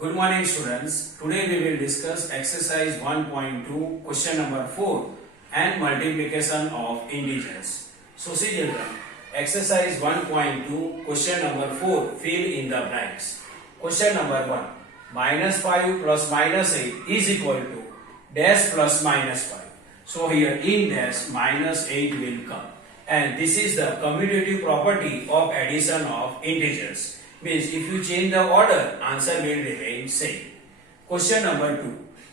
Good morning students. Today we will discuss exercise 1.2 question number 4 and multiplication of integers. So see children, exercise 1.2 question number 4, fill in the blanks. Question number 1, minus 5 plus minus 8 is equal to dash plus minus 5. So here in dash minus 8 will come, and this is the commutative property of addition of integers. Means if you change the order, answer will remain same. Question number 2,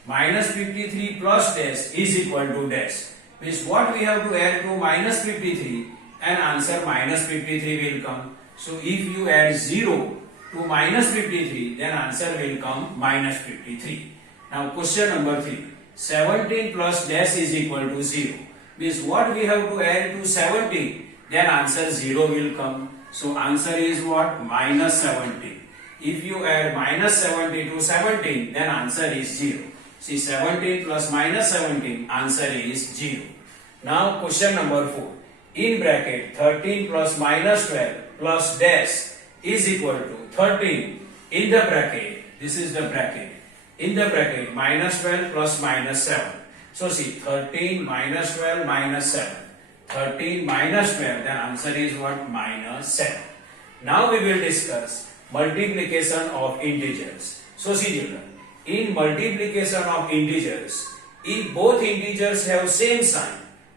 minus 53 plus dash is equal to dash. Means what we have to add to minus 53, and answer minus 53 will come. So if you add 0 to minus 53, then answer will come minus 53. Now question number 3, 17 plus dash is equal to 0. Means what we have to add to 17, then answer 0 will come. So answer is what? Minus 17. If you add minus 70 to 17, then answer is 0. See, 17 plus minus 17, answer is 0. Now question number 4. In bracket 13 plus minus 12 plus dash is equal to 13 in the bracket. This is the bracket. In the bracket minus 12 plus minus 7. So see, 13 minus 12 minus 7. 13 minus 12, then answer is what? Minus 7. Now we will discuss multiplication of integers. So see children, in multiplication of integers, if both integers have same sign,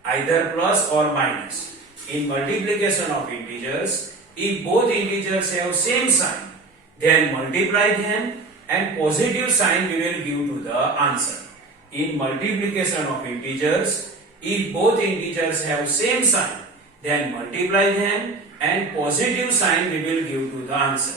either plus or minus. In multiplication of integers, if both integers have same sign, then multiply them and positive sign we will give to the answer. In multiplication of integers, if both integers have same sign, then multiply them and positive sign we will give to the answer.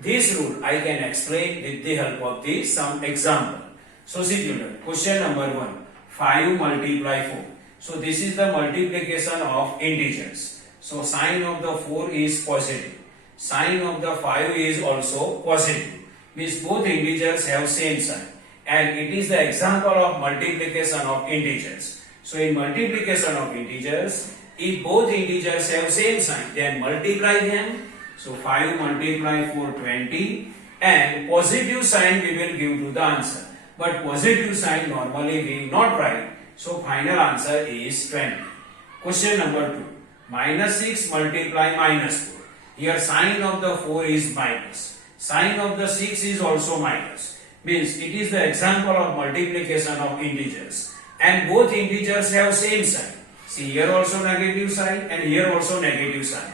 This rule I can explain with the help of some example. So see children, question number 1, 5 multiply 4. So this is the multiplication of integers. So sign of the 4 is positive. Sign of the 5 is also positive. Means both integers have same sign. And it is the example of multiplication of integers. So in multiplication of integers, if both integers have same sign, then multiply them. So 5 multiply 4, 20, and positive sign we will give to the answer. But positive sign normally we will not write. So final answer is 20. Question number 2, minus 6 multiply minus 4. Here sign of the 4 is minus. Sign of the 6 is also minus. Means it is the example of multiplication of integers. And both integers have same sign. See, here also negative sign and here also negative sign.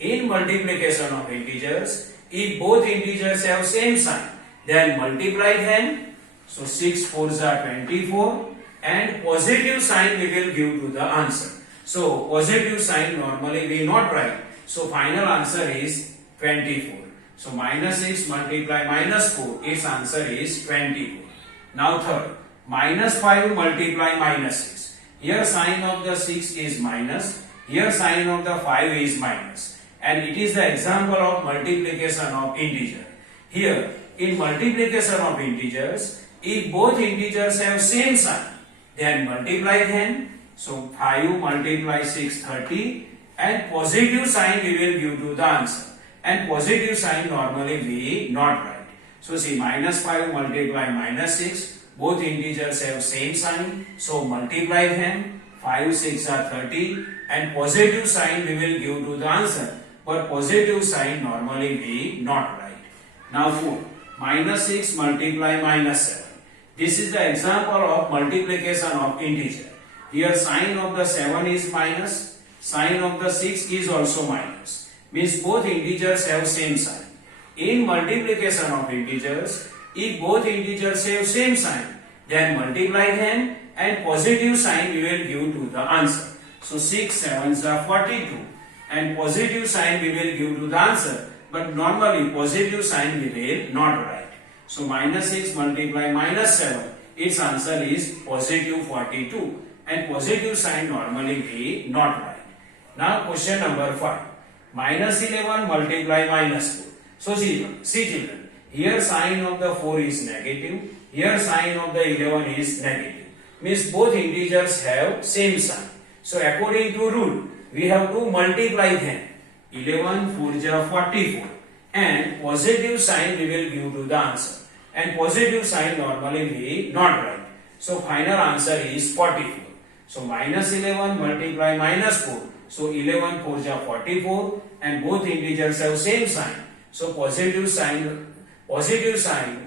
In multiplication of integers, if both integers have same sign, then multiply them. So 6 4s are 24, and positive sign we will give to the answer. So positive sign normally we not write. So final answer is 24. So minus 6 multiply minus 4, its answer is 24. Now third, minus 5 multiply minus 6. Here sign of the 6 is minus, here sign of the 5 is minus. And it is the example of multiplication of integer. Here, in multiplication of integers, if both integers have same sign, then multiply them. So 5 multiply 6, 30, and positive sign we will give to the answer. And positive sign normally we not write. So see, minus 5 multiply minus 6, both integers have same sign, so multiply them. 5 6 are 30, and positive sign we will give to the answer, but positive sign normally we not write. Now 4, minus 6 multiply minus 7. This is the example of multiplication of integer. Here sign of the 7 is minus, sign of the 6 is also minus. Means both integers have same sign. In multiplication of integers, if both integers have same sign, then multiply them and positive sign we will give to the answer. So 6 7s are 42, and positive sign we will give to the answer, but normally positive sign we will not write. So minus 6 multiply minus 7, its answer is positive 42, and positive sign normally we not write. Now question number 5, minus 11 multiply minus 4. So see children, here sign of the 4 is negative, here sign of the 11 is negative. Means both integers have same sign. So according to rule, we have to multiply them. 11 4 ja 44, and positive sign we will give to the answer. and positive sign normally we not write. So final answer is 44. So minus 11 multiply minus 4. So 11 4 ja 44 and both integers have same sign. So positive sign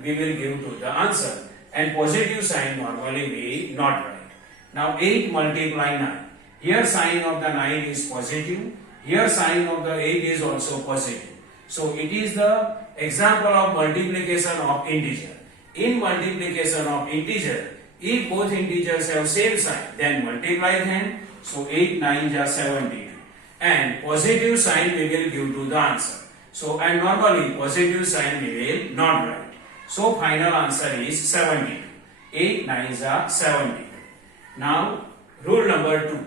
we will give to the answer and positive sign normally we not write. Now 8 multiply 9. Here sign of the 9 is positive. Here sign of the 8 is also positive. So it is the example of multiplication of integer. In multiplication of integer, if both integers have same sign, then multiply them. So 8 9 are 72. And positive sign we will give to the answer. So and normally positive sign we will not write. So final answer is 72. 8 9 are 72. Now rule number 2.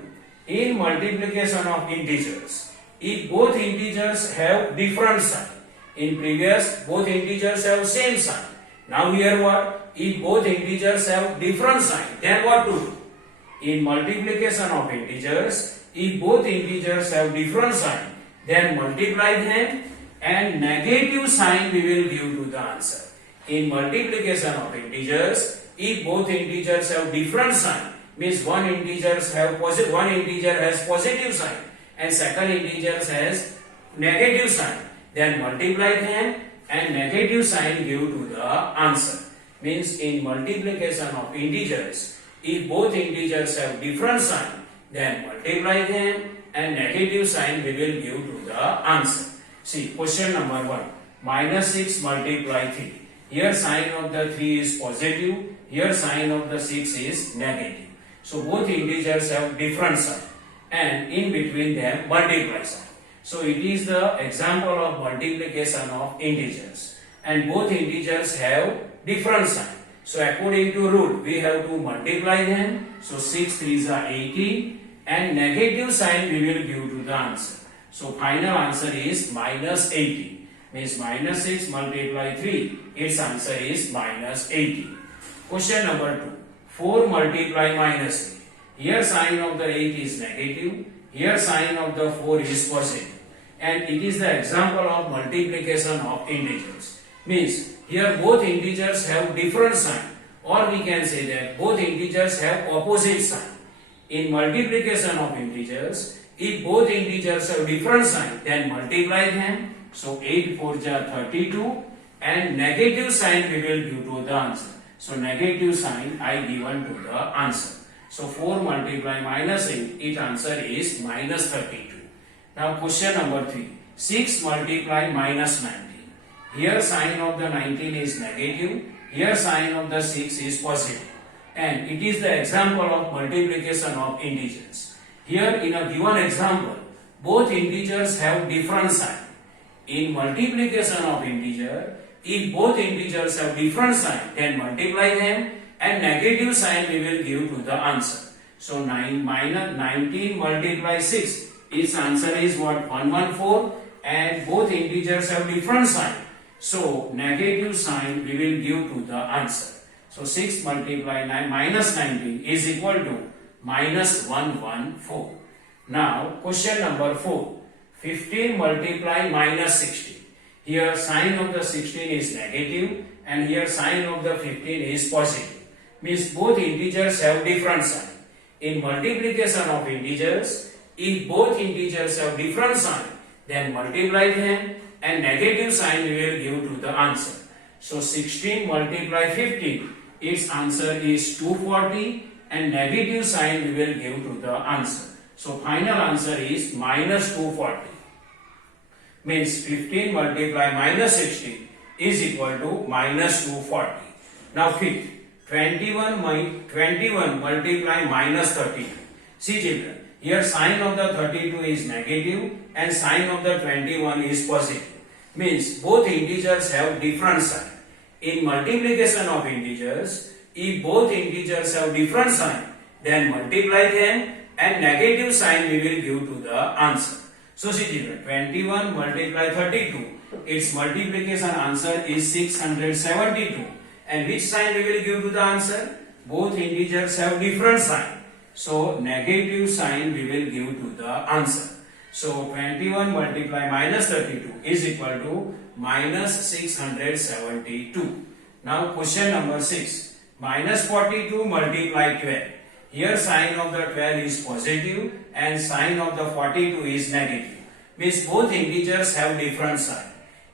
In multiplication of integers, if both integers have different sign, in previous both integers have same sign. Now here what? If both integers have different sign, then what to do? In multiplication of integers, if both integers have different sign, then multiply them and negative sign we will give to the answer. In multiplication of integers, if both integers have different sign, means one integer has positive sign and second integer has negative sign, then multiply them and negative sign give to the answer. Means in multiplication of integers, if both integers have different sign, then multiply them and negative sign we will give to the answer. See question number 1. Minus 6 multiply 3. Here sign of the 3 is positive, here sign of the 6 is negative. So both integers have different sign and in between them multiply sign. So it is the example of multiplication of integers and both integers have different sign. So according to rule we have to multiply them. So 6 3s are 18 and negative sign we will give to the answer. So final answer is minus 18. Means minus 6 multiply 3, its answer is minus 18. Question number 2. 4 multiply minus 8. Here sign of the 8 is negative, here sign of the 4 is positive. And it is the example of multiplication of integers. Means here both integers have different sign, or we can say that both integers have opposite sign. In multiplication of integers, if both integers have different sign, then multiply them. So 8 4 ja 32 and negative sign we will give to the answer. So negative sign I given to the answer. So 4 multiply minus 8, its answer is minus 32. Now question number 3. 6 multiply minus 19. Here sign of the 19 is negative, here sign of the 6 is positive. And it is the example of multiplication of integers. Here in a given example, both integers have different sign. In multiplication of integer, if both integers have different sign, then multiply them and negative sign we will give to the answer. So 9 minus 19 multiply 6, its answer is what? 114 and both integers have different sign. So negative sign we will give to the answer. So 6 multiply 9 minus 19 is equal to minus 114. Now question number 4. 15 multiply minus 16. Here sign of the 16 is negative and here sign of the 15 is positive. Means both integers have different sign. In multiplication of integers, if both integers have different sign, then multiply them and negative sign we will give to the answer. So 16 multiply 15, its answer is 240 and negative sign we will give to the answer. So final answer is minus 240. Means 15 multiply minus 16 is equal to minus 240. Now fifth, 21 multiply minus 32. See children, here sign of the 32 is negative and sign of the 21 is positive. Means both integers have different sign. In multiplication of integers, if both integers have different sign, then multiply them and negative sign we will give to the answer. So see children, 21 multiply 32, its multiplication answer is 672. And which sign we will give to the answer? Both integers have different sign. So negative sign we will give to the answer. So 21 multiply minus 32 is equal to minus 672. Now question number 6. Minus 42 multiply 12. Here sign of the 12 is positive and sign of the 42 is negative. Means both integers have different sign.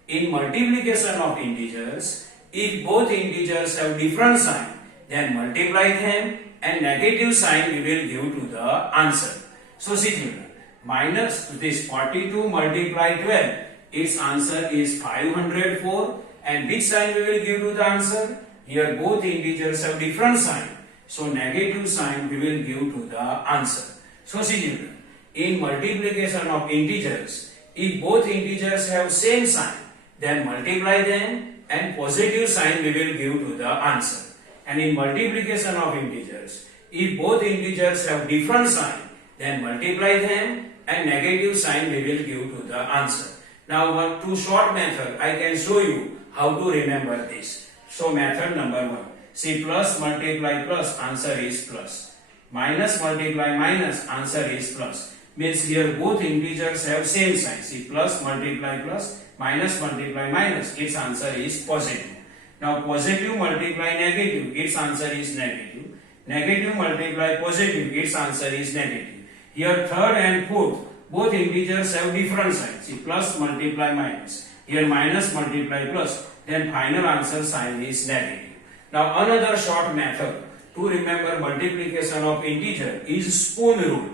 In multiplication of integers, if both integers have different sign, then multiply them and negative sign we will give to the answer. So see children, minus this 42 multiply 12, its answer is 504, and which sign we will give to the answer? Here both integers have different sign, so negative sign we will give to the answer. So see children, in multiplication of integers, if both integers have same sign, then multiply them and positive sign we will give to the answer. And in multiplication of integers, if both integers have different sign, then multiply them and negative sign we will give to the answer. Now two short method I can show you how to remember this. So method number 1. See, plus multiply plus, answer is plus. Minus multiply minus, answer is plus. Means here both integers have same sign. See, plus multiply plus, minus multiply minus, its answer is positive. Now positive multiply negative, its answer is negative. Negative multiply positive, its answer is negative. Here third and fourth, both integers have different signs. See, plus multiply minus. Here minus multiply plus, then final answer sign is negative. Now another short method to remember multiplication of integer is spoon rule.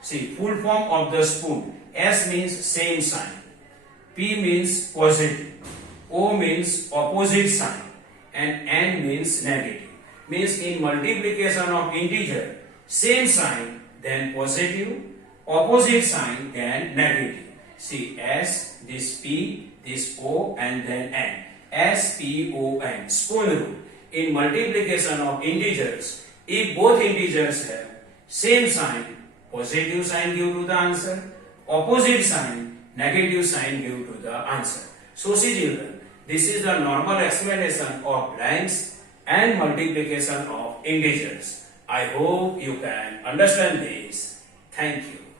See, full form of the spoon. S means same sign. P means positive. O means opposite sign. And N means negative. Means in multiplication of integer, same sign, then positive, opposite sign, then negative. See, S, this P, this O, and then N. S, P, O, N. Spoon rule. In multiplication of integers, if both integers have same sign, positive sign give to the answer, opposite sign, negative sign give to the answer. So see children, this is the normal explanation of blanks and multiplication of integers. I hope you can understand this. Thank you.